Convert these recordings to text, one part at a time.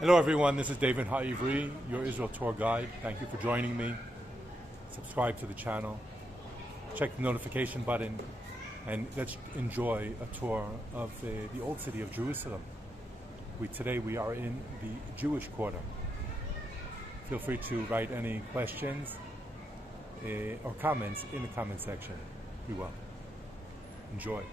Hello everyone, this is David Ha'ivri, your Israel tour guide. Thank you for joining me. Subscribe to the channel, check the notification button, and let's enjoy a tour of the old city of Jerusalem. Today we are in the Jewish Quarter. Feel free to write any questions or comments in the comment section. Be well. Enjoy.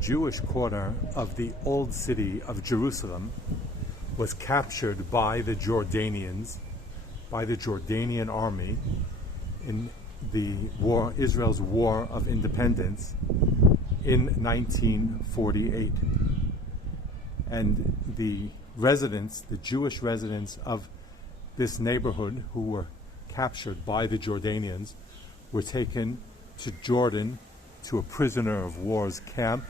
Jewish quarter of the old city of Jerusalem was captured by the Jordanians, by the Jordanian army in the war, Israel's War of Independence in 1948. And the residents, the Jewish residents of this neighborhood who were captured by the Jordanians were taken to Jordan to a prisoner of war's camp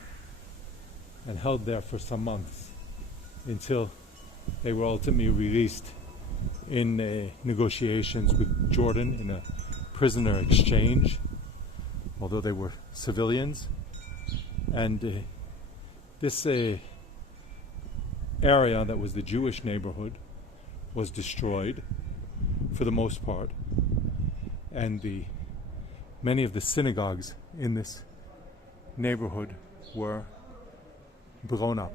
and held there for some months until they were ultimately released in negotiations with Jordan in a prisoner exchange, although they were civilians. And this area that was the Jewish neighborhood was destroyed for the most part, and many of the synagogues in this neighborhood were blown up.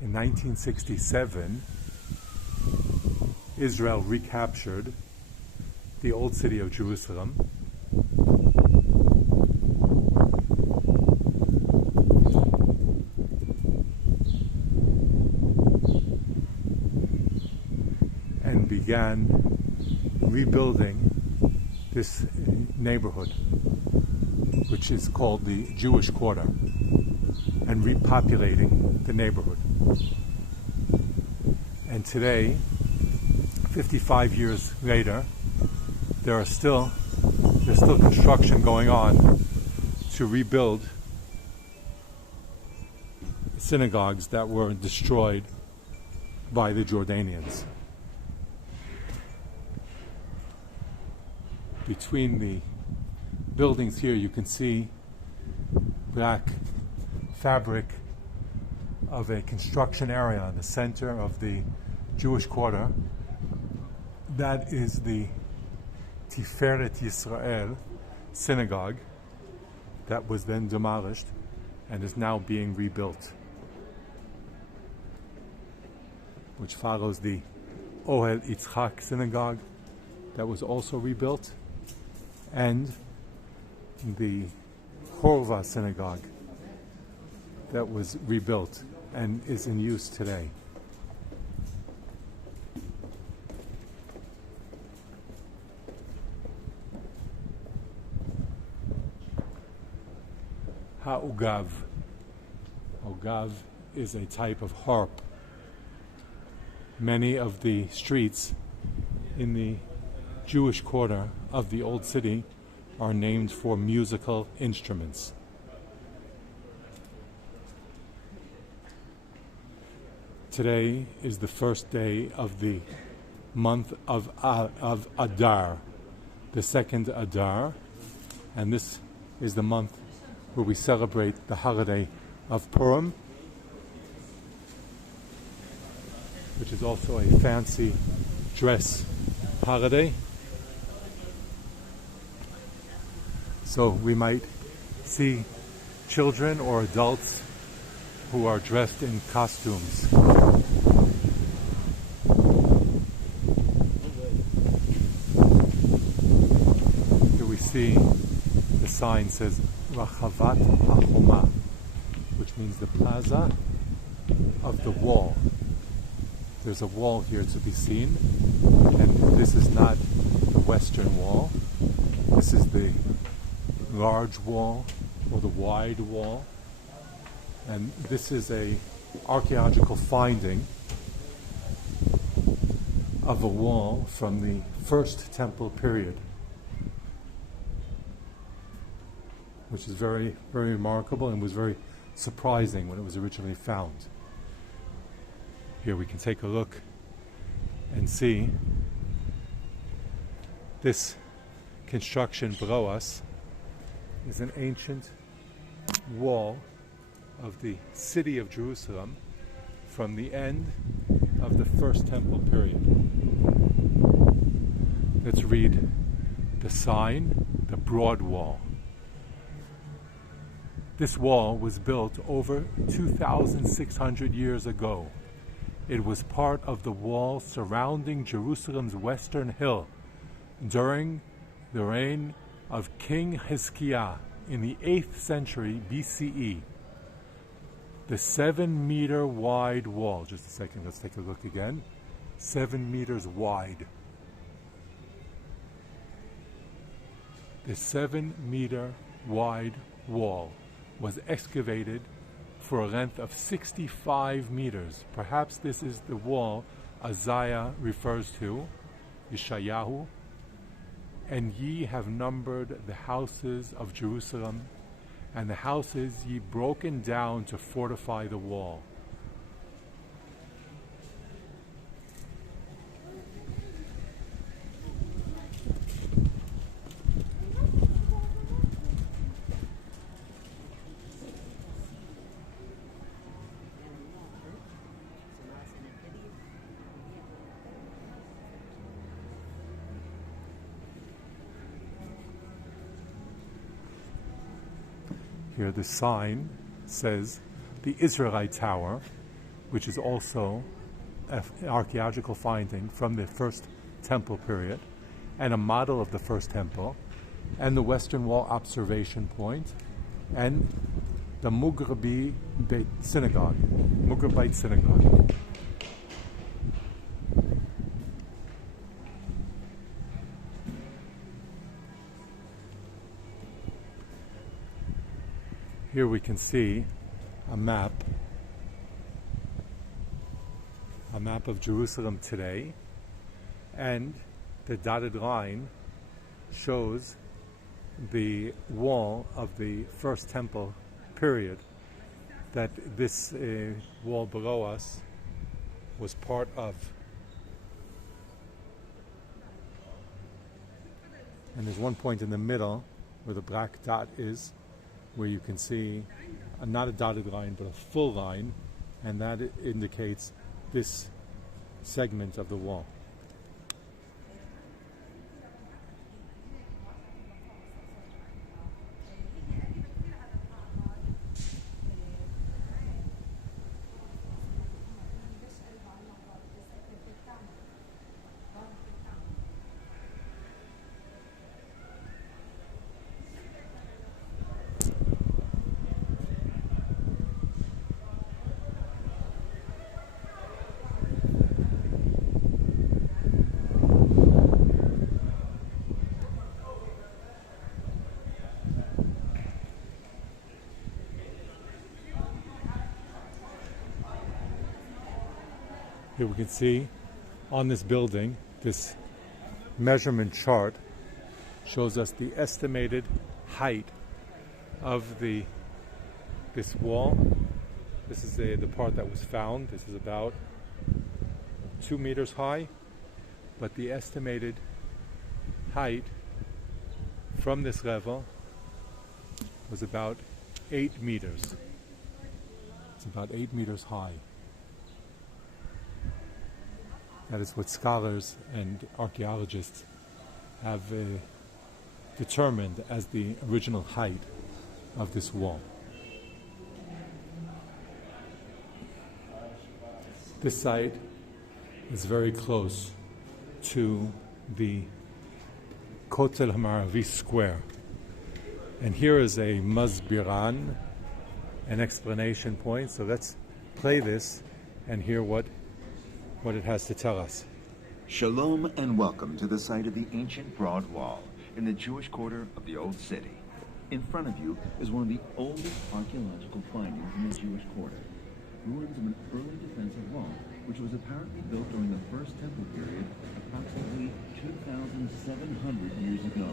In 1967, Israel recaptured the old city of Jerusalem. And began rebuilding this neighborhood, which is called the Jewish Quarter, and repopulating the neighborhood. And today, 55 years later, there's still construction going on to rebuild synagogues that were destroyed by the Jordanians. Between the buildings here, you can see black fabric of a construction area in the center of the Jewish Quarter. That is the Tiferet Yisrael synagogue that was then demolished and is now being rebuilt, which follows the Ohel Yitzchak synagogue that was also rebuilt, and the Horva synagogue that was rebuilt and is in use today. Ha'ugav. Ugav is a type of harp. Many of the streets in the Jewish quarter of the old city are named for musical instruments. Today is the first day of the month of Adar, the second Adar, and this is the month where we celebrate the holiday of Purim, which is also a fancy dress holiday. So we might see children or adults who are dressed in costumes. Here we see the sign says Rachavat HaChoma, which means the plaza of the wall. There's a wall here to be seen, and this is not the Western Wall. This is the large wall or the wide wall, and this is a archaeological finding of a wall from the First Temple period, which is very, very remarkable and was very surprising when it was originally found. Here we can take a look and see this construction below us is an ancient wall of the city of Jerusalem from the end of the First Temple period. Let's read the sign, the broad wall. This wall was built over 2,600 years ago. It was part of the wall surrounding Jerusalem's western hill during the reign of King Hezekiah in the 8th century BCE. The 7-meter wide wall, just a second, let's take a look again, 7 meters wide. The 7-meter wide wall was excavated for a length of 65 meters. Perhaps this is the wall Isaiah refers to, Yeshayahu. And ye have numbered the houses of Jerusalem, and the houses ye broken down to fortify the wall. Here the sign says the Israelite Tower, which is also an archaeological finding from the First Temple period, and a model of the First Temple, and the Western Wall observation point, and the Mughrabi Beit Synagogue, Mughrabite Synagogue. Here we can see a map of Jerusalem today, and the dotted line shows the wall of the First Temple period, that this wall below us was part of. And there's one point in the middle where the black dot is, where you can see not a dotted line but a full line, and that indicates this segment of the wall. Here we can see on this building, this measurement chart shows us the estimated height of this wall. This is the part that was found. This is about 2 meters high, but the estimated height from this level was about 8 meters. It's about 8 meters high. That is what scholars and archaeologists have determined as the original height of this wall. This site is very close to the Kotel Hamaravi Square. And here is a Masbiran, an explanation point. So let's play this and hear what it has to tell us. Shalom and welcome to the site of the ancient Broad Wall in the Jewish quarter of the Old City. In front of you is one of the oldest archaeological findings in the Jewish quarter, ruins of an early defensive wall which was apparently built during the First Temple period approximately 2,700 years ago.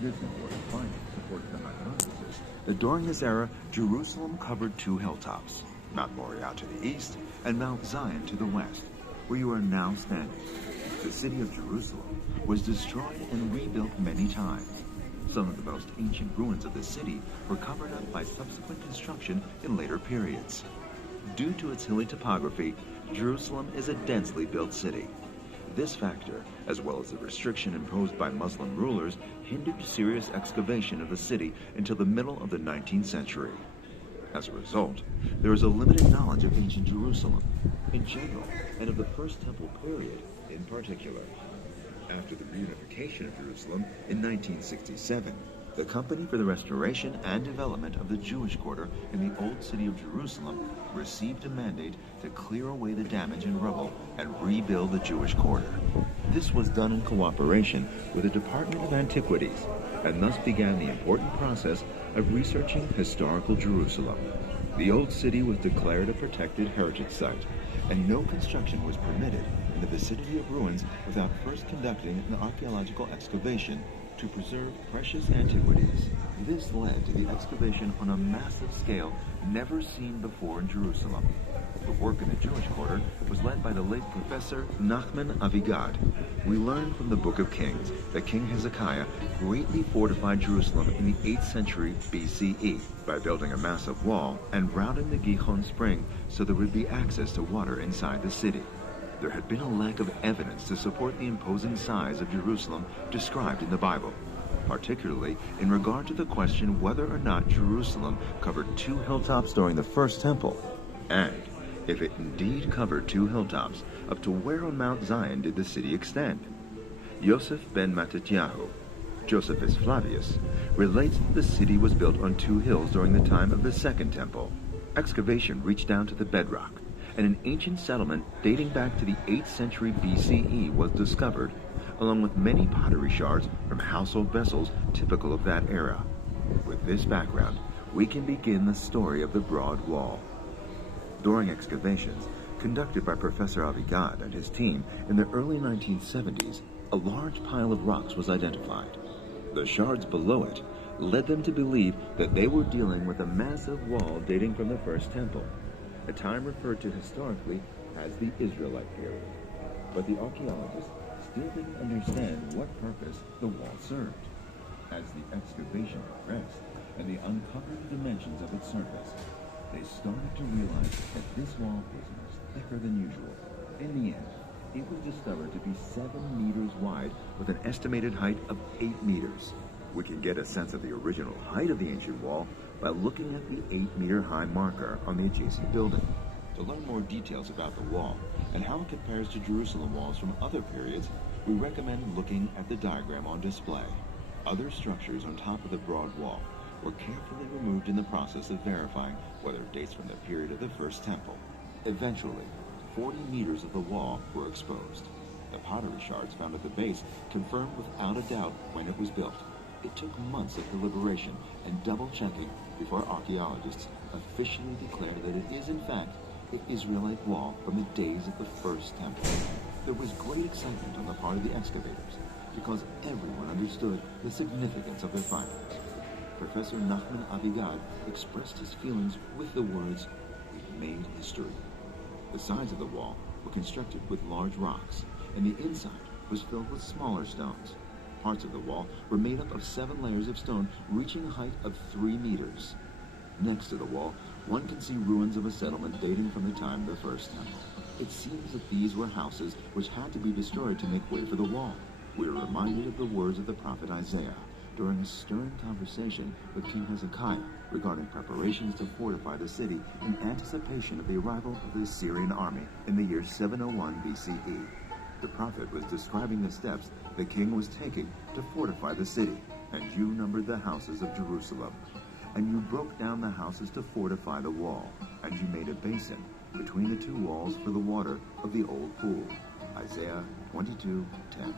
This important finding supports the hypothesis that during this era, Jerusalem covered two hilltops, Mount Moriah to the east and Mount Zion to the west, where you are now standing. The city of Jerusalem was destroyed and rebuilt many times. Some of the most ancient ruins of the city were covered up by subsequent construction in later periods. Due to its hilly topography, Jerusalem is a densely built city. This factor, as well as the restriction imposed by Muslim rulers, hindered serious excavation of the city until the middle of the 19th century. As a result, there is a limited knowledge of ancient Jerusalem in general and of the First Temple period in particular. After the reunification of Jerusalem in 1967, the Company for the Restoration and Development of the Jewish Quarter in the Old City of Jerusalem received a mandate to clear away the damage and rubble and rebuild the Jewish Quarter. This was done in cooperation with the Department of Antiquities, and thus began the important process of researching historical Jerusalem. The Old City was declared a protected heritage site, and no construction was permitted in the vicinity of ruins without first conducting an archaeological excavation to preserve precious antiquities. This led to the excavation on a massive scale never seen before in Jerusalem. The work in the Jewish Quarter was led by the late Professor Nachman Avigad. We learn from the Book of Kings that King Hezekiah greatly fortified Jerusalem in the 8th century BCE by building a massive wall and routing the Gihon spring so there would be access to water inside the city. There had been a lack of evidence to support the imposing size of Jerusalem described in the Bible, particularly in regard to the question whether or not Jerusalem covered two hilltops during the First Temple, and if it indeed covered two hilltops, up to where on Mount Zion did the city extend? Yosef ben Mattatyahu, Josephus Flavius, relates that the city was built on two hills during the time of the Second Temple. Excavation reached down to the bedrock, and an ancient settlement dating back to the 8th century BCE was discovered, along with many pottery shards from household vessels typical of that era. With this background, we can begin the story of the Broad Wall. During excavations conducted by Professor Avigad and his team in the early 1970s, a large pile of rocks was identified. The shards below it led them to believe that they were dealing with a massive wall dating from the First Temple, a time referred to historically as the Israelite period. But the archaeologists still didn't understand what purpose the wall served. As the excavation progressed and they uncovered the dimensions of its surface, they started to realize that this wall was much thicker than usual. In the end, it was discovered to be 7 meters wide with an estimated height of 8 meters. We can get a sense of the original height of the ancient wall by looking at the 8-meter-high marker on the adjacent building. To learn more details about the wall and how it compares to Jerusalem walls from other periods, we recommend looking at the diagram on display. Other structures on top of the Broad Wall were carefully removed in the process of verifying whether it dates from the period of the First Temple. Eventually, 40 meters of the wall were exposed. The pottery shards found at the base confirmed without a doubt when it was built. It took months of deliberation and double-checking before archaeologists officially declared that it is in fact the Israelite wall from the days of the First Temple. There was great excitement on the part of the excavators because everyone understood the significance of their findings. Professor Nachman Avigad expressed his feelings with the words, "We've made history." The sides of the wall were constructed with large rocks, and the inside was filled with smaller stones. Parts of the wall were made up of 7 layers of stone reaching a height of 3 meters. Next to the wall, one can see ruins of a settlement dating from the time of the First Temple. It seems that these were houses which had to be destroyed to make way for the wall. We are reminded of the words of the prophet Isaiah during a stern conversation with King Hezekiah regarding preparations to fortify the city in anticipation of the arrival of the Assyrian army in the year 701 BCE. The prophet was describing the steps the king was taking to fortify the city. "And you numbered the houses of Jerusalem, and you broke down the houses to fortify the wall, and you made a basin between the 2 walls for the water of the old pool." Isaiah 22:10.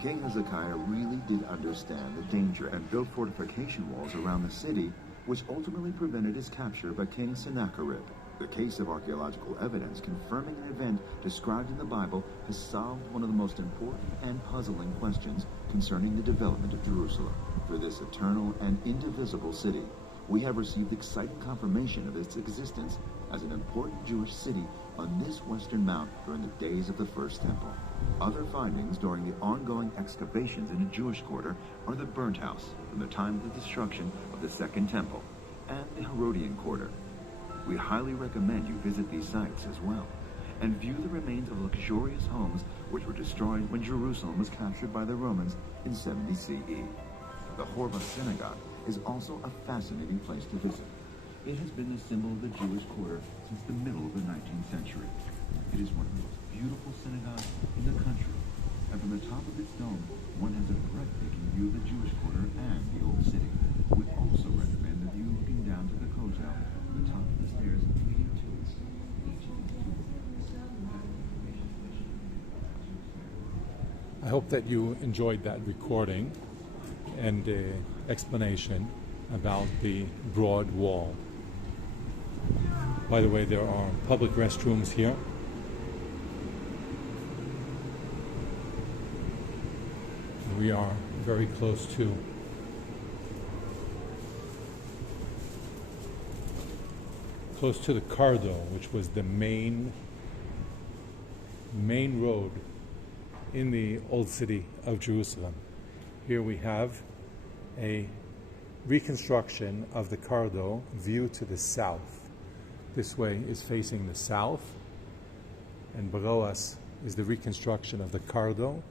King Hezekiah really did understand the danger and built fortification walls around the city, which ultimately prevented its capture by King Sennacherib. The case of archaeological evidence confirming an event described in the Bible has solved one of the most important and puzzling questions concerning the development of Jerusalem. For this eternal and indivisible city, we have received exciting confirmation of its existence as an important Jewish city on this western mount during the days of the First Temple. Other findings during the ongoing excavations in the Jewish quarter are the burnt house from the time of the destruction of the Second Temple and the Herodian quarter. We highly recommend you visit these sites as well and view the remains of luxurious homes which were destroyed when Jerusalem was captured by the Romans in 70 CE. The Horva Synagogue is also a fascinating place to visit. It has been the symbol of the Jewish quarter since the middle of the 19th century. It is one of the most beautiful synagogues in the country, and from the top of its dome, one has a breathtaking view of the Jewish quarter and the Old City. We also recommend the view looking down to the Kotel from the top of the stairs leading to it. I hope that you enjoyed that recording and explanation about the Broad Wall. By the way, there are public restrooms here. We are very close to the Cardo, which was the main road in the old city of Jerusalem. Here we have a reconstruction of the Cardo view to the south. This way is facing the south, and below us is the reconstruction of the Cardo,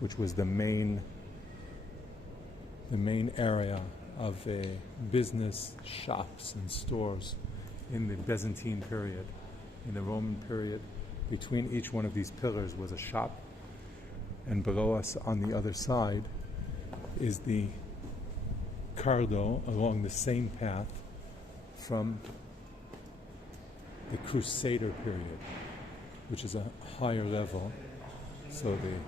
which was the main area of business, shops, and stores in the Byzantine period. In the Roman period, between each one of these pillars was a shop, and below us on the other side is the Cardo along the same path from the Crusader period, which is a higher level, so the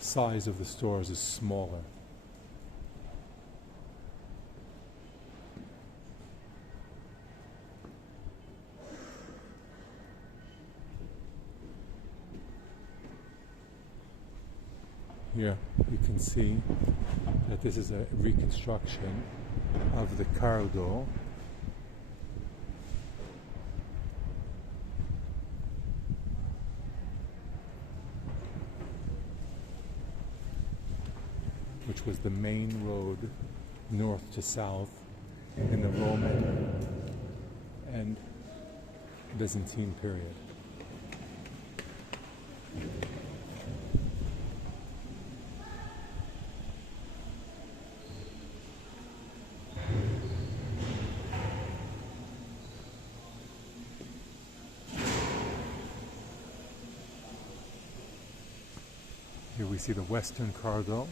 size of the stores is smaller. Here you can see that this is a reconstruction of the Cardo. Which was the main road north to south in the Roman and Byzantine period. Here we see the Western Cardo,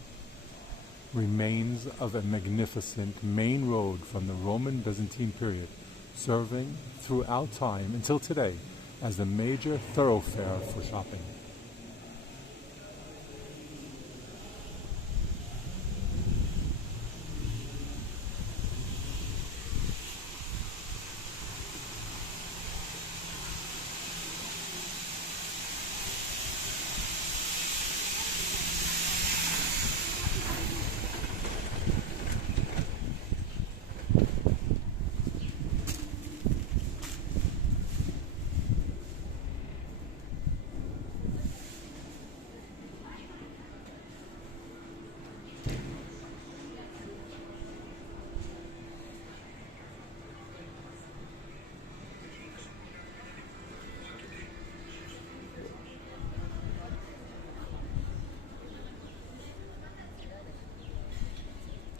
remains of a magnificent main road from the Roman Byzantine period, serving throughout time until today as a major thoroughfare for shopping.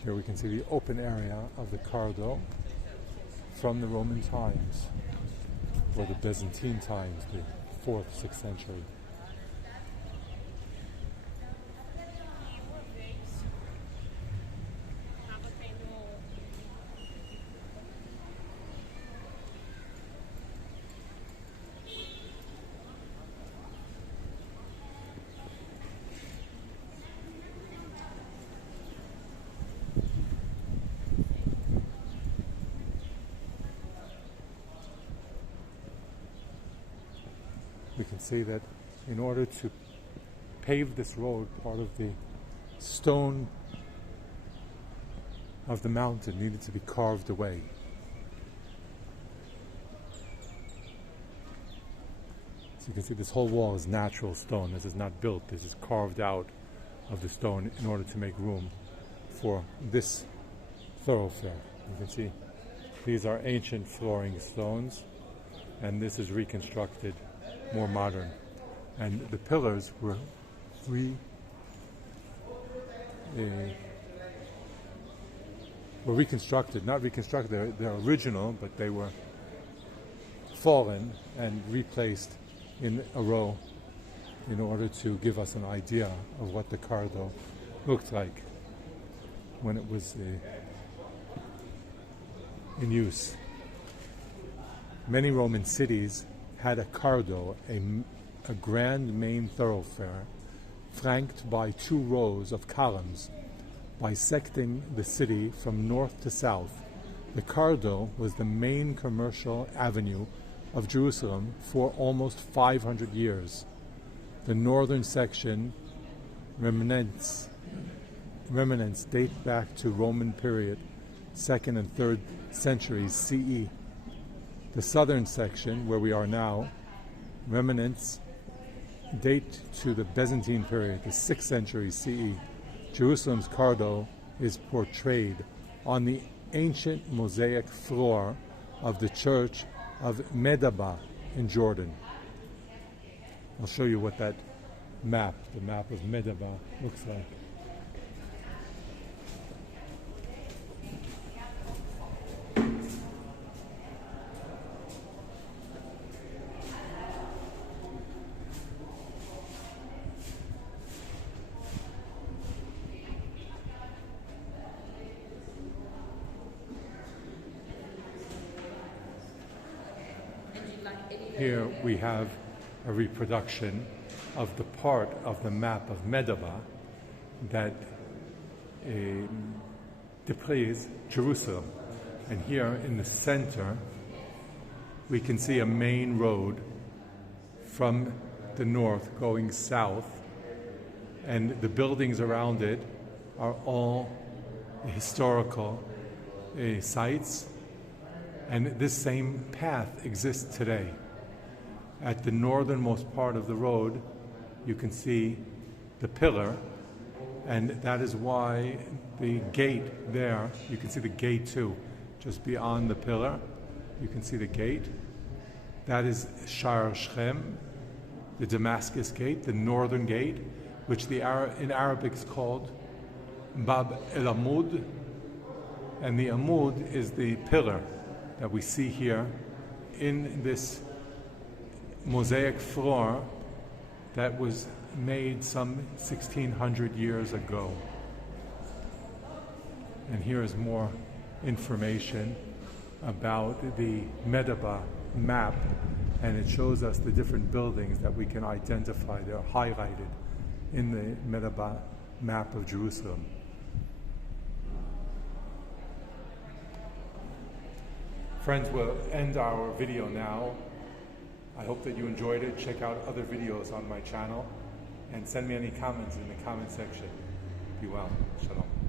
Here we can see the open area of the Cardo from the Roman times, or the Byzantine times, the 4th, 6th century. see that in order to pave this road, part of the stone of the mountain needed to be carved away. So you can see this whole wall is natural stone. This is not built. This is carved out of the stone in order to make room for this thoroughfare. You can see these are ancient flooring stones, and this is reconstructed, more modern. And the pillars were reconstructed, not reconstructed, they're original, but they were fallen and replaced in a row in order to give us an idea of what the cardo looked like when it was in use. Many Roman cities had a cardo, a grand main thoroughfare, flanked by 2 rows of columns bisecting the city from north to south. The cardo was the main commercial avenue of Jerusalem for almost 500 years. The northern section remnants date back to Roman period, 2nd and 3rd centuries CE. The southern section, where we are now, remnants date to the Byzantine period, the 6th century CE. Jerusalem's cardo is portrayed on the ancient mosaic floor of the church of Medaba in Jordan. I'll show you what that map, the map of Medaba, looks like. Here we have a reproduction of the part of the map of Medaba that depicts Jerusalem. And here in the center, we can see a main road from the north going south, and the buildings around it are all historical sites, and this same path exists today. At the northernmost part of the road, you can see the pillar, and that is why the gate there, you can see the gate too, just beyond the pillar, you can see the gate. That is Sha'ar Shechem, the Damascus gate, the northern gate, which in Arabic is called Bab el Amud, and the Amud is the pillar that we see here in this mosaic floor that was made some 1600 years ago. And here is more information about the Medaba map, and it shows us the different buildings that we can identify. They're highlighted in the Medaba map of Jerusalem. Friends, we'll end our video now. I hope that you enjoyed it. Check out other videos on my channel and send me any comments in the comment section. Be well. Shalom.